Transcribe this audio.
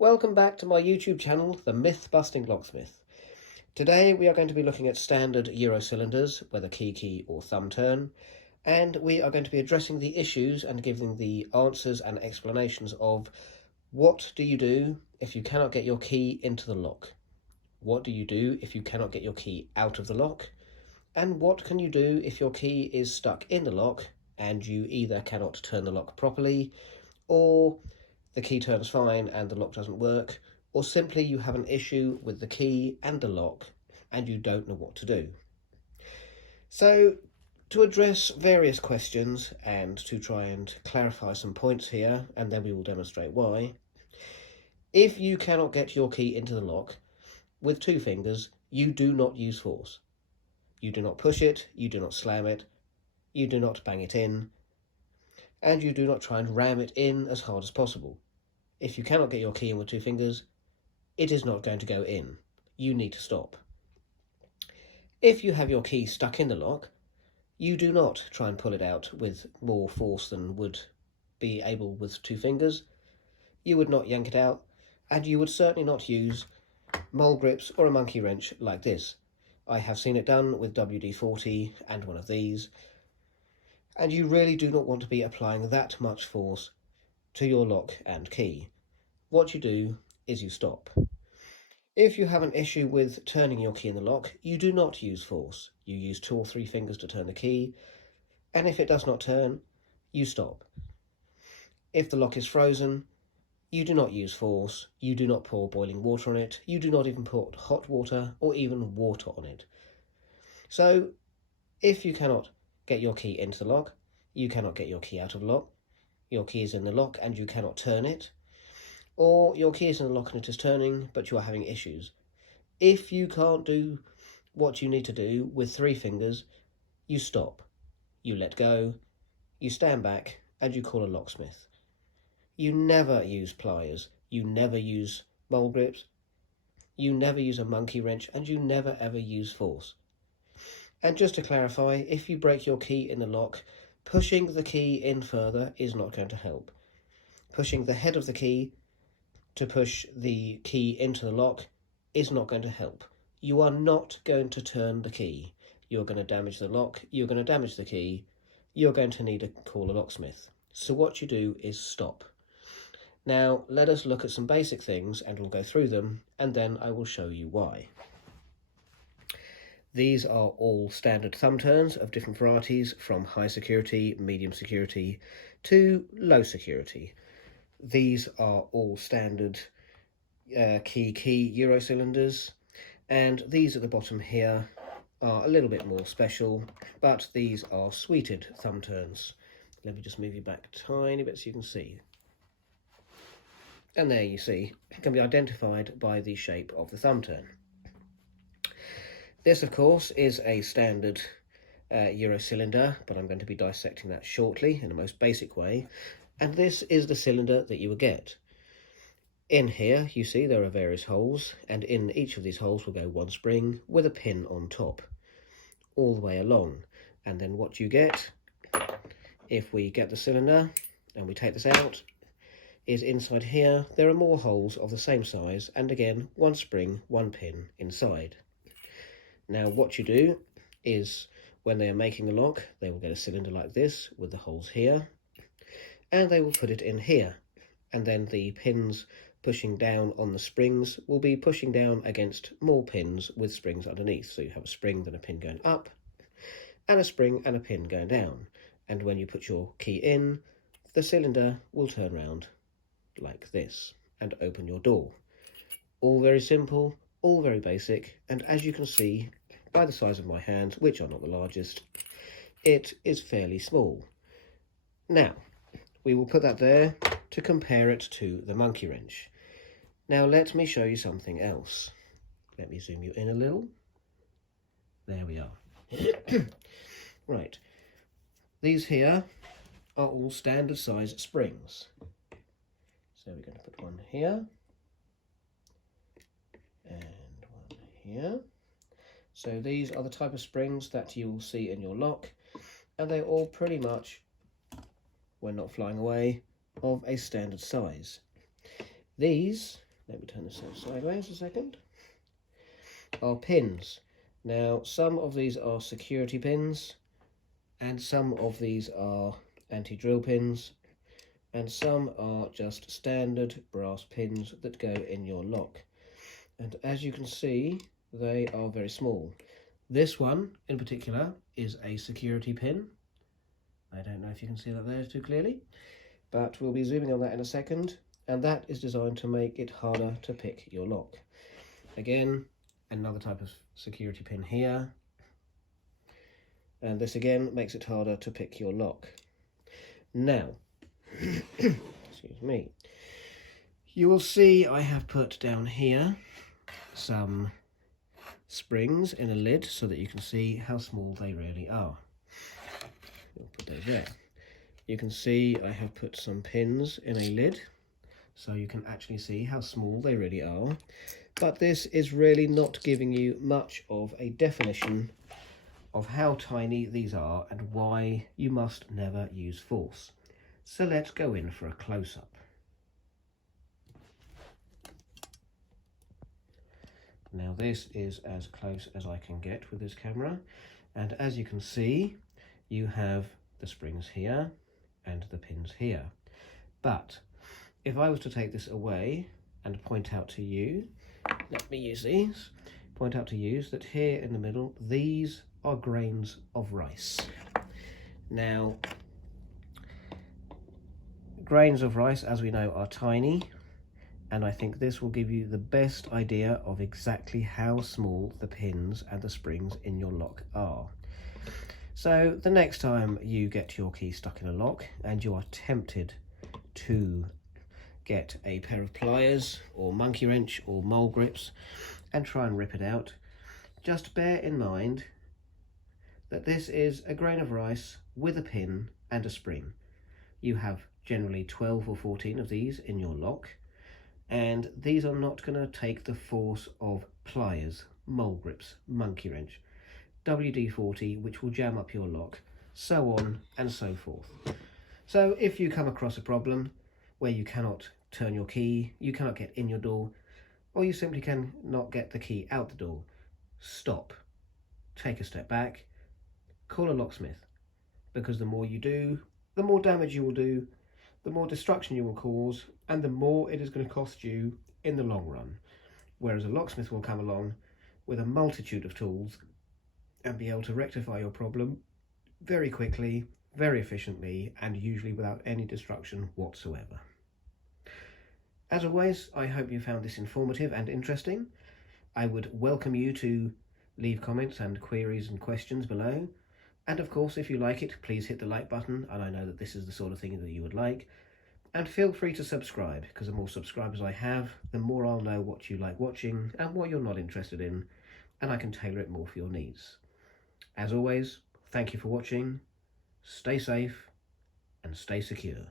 Welcome back to my YouTube channel, The Myth-Busting Locksmith. Today we are going to be looking at standard Euro cylinders, whether key or thumb turn, and we are going to be addressing the issues and giving the answers and explanations of what do you do if you cannot get your key into the lock? What do you do if you cannot get your key out of the lock? And what can you do if your key is stuck in the lock and you either cannot turn the lock properly, or the key turns fine and the lock doesn't work, or simply you have an issue with the key and the lock and you don't know what to do. So to address various questions and to try and clarify some points here, and then we will demonstrate why, if you cannot get your key into the lock with 2 fingers, you do not use force. You do not push it, you do not slam it, you do not bang it in, and you do not try and ram it in as hard as possible. If you cannot get your key in with 2 fingers, it is not going to go in. You need to stop. If you have your key stuck in the lock, you do not try and pull it out with more force than would be able with 2 fingers. You would not yank it out, and you would certainly not use mole grips or a monkey wrench like this. I have seen it done with WD-40 and one of these, and you really do not want to be applying that much force to your lock and key. What you do is you stop. If you have an issue with turning your key in the lock, you do not use force. You use 2 or 3 fingers to turn the key, and if it does not turn, you stop. If the lock is frozen, you do not use force, you do not pour boiling water on it, you do not even put hot water or even water on it. So if you cannot get your key into the lock, you cannot get your key out of the lock, your key is in the lock and you cannot turn it, or your key is in the lock and it is turning but you are having issues. If you can't do what you need to do with 3 fingers, you stop, you let go, you stand back and you call a locksmith. You never use pliers, you never use mole grips, you never use a monkey wrench, and you never ever use force. And just to clarify, if you break your key in the lock, pushing the key in further is not going to help. Pushing the head of the key to push the key into the lock is not going to help. You are not going to turn the key. You're going to damage the lock, you're going to damage the key, you're going to need to call a locksmith. So what you do is stop. Now let us look at some basic things and we'll go through them, and then I will show you why. These are all standard thumb turns of different varieties, from high security, medium security to low security. These are all standard key Euro cylinders, and these at the bottom here are a little bit more special, but these are sweeted thumb turns. Let me just move you back a tiny bit so you can see. And there you see, it can be identified by the shape of the thumb turn. This, of course, is a standard Euro cylinder, but I'm going to be dissecting that shortly in the most basic way. And this is the cylinder that you will get. In here, you see there are various holes, and in each of these holes will go 1 spring with a pin on top, all the way along. And then what you get, if we get the cylinder and we take this out, is inside here there are more holes of the same size, and again 1 spring, 1 pin inside. Now what you do is, when they are making a lock, they will get a cylinder like this with the holes here, and they will put it in here, and then the pins pushing down on the springs will be pushing down against more pins with springs underneath. So you have a spring, then a pin going up, and a spring and a pin going down, and when you put your key in, the cylinder will turn around like this and open your door. All very simple, all very basic, and as you can see by the size of my hands, which are not the largest, it is fairly small. Now we will put that there to compare it to the monkey wrench. Now let me show you something else. Let me zoom you in a little. There we are. Right, these here are all standard size springs. So we're going to put one here and one here. So these are the type of springs that you will see in your lock, and they're all pretty much, when not flying away, of a standard size. These let me turn this sideways a second, are pins. Now, some of these are security pins, and some of these are anti-drill pins, and some are just standard brass pins that go in your lock. And as you can see, they are very small. This one in particular is a security pin. I don't know if you can see that there too clearly, but we'll be zooming on that in a second, and that is designed to make it harder to pick your lock. Again, another type of security pin here, and this again makes it harder to pick your lock. Now, excuse me, you will see I have put down here some springs in a lid so that you can see how small they really are. We'll put those there. You can see I have put some pins in a lid so you can actually see how small they really are, but this is really not giving you much of a definition of how tiny these are and why you must never use force. So let's go in for a close-up. Now this is as close as I can get with this camera, and as you can see, you have the springs here and the pins here. But if I was to take this away and point out to you, let me use these, point out to you that here in the middle, these are grains of rice. Now, grains of rice, as we know, are tiny, and I think this will give you the best idea of exactly how small the pins and the springs in your lock are. So the next time you get your key stuck in a lock and you are tempted to get a pair of pliers or monkey wrench or mole grips and try and rip it out, just bear in mind that this is a grain of rice with a pin and a spring. You have generally 12 or 14 of these in your lock, and these are not going to take the force of pliers, mole grips, monkey wrench, WD-40, which will jam up your lock, so on and so forth. So if you come across a problem where you cannot turn your key, you cannot get in your door, or you simply cannot get the key out the door, stop, take a step back, call a locksmith, because the more you do, the more damage you will do, the more destruction you will cause, and the more it is going to cost you in the long run. Whereas a locksmith will come along with a multitude of tools and be able to rectify your problem very quickly, very efficiently, and usually without any destruction whatsoever. As always, I hope you found this informative and interesting. I would welcome you to leave comments and queries and questions below. And of course, if you like it, please hit the like button, and I know that this is the sort of thing that you would like. And feel free to subscribe, because the more subscribers I have, the more I'll know what you like watching and what you're not interested in, and I can tailor it more for your needs. As always, thank you for watching, stay safe and stay secure.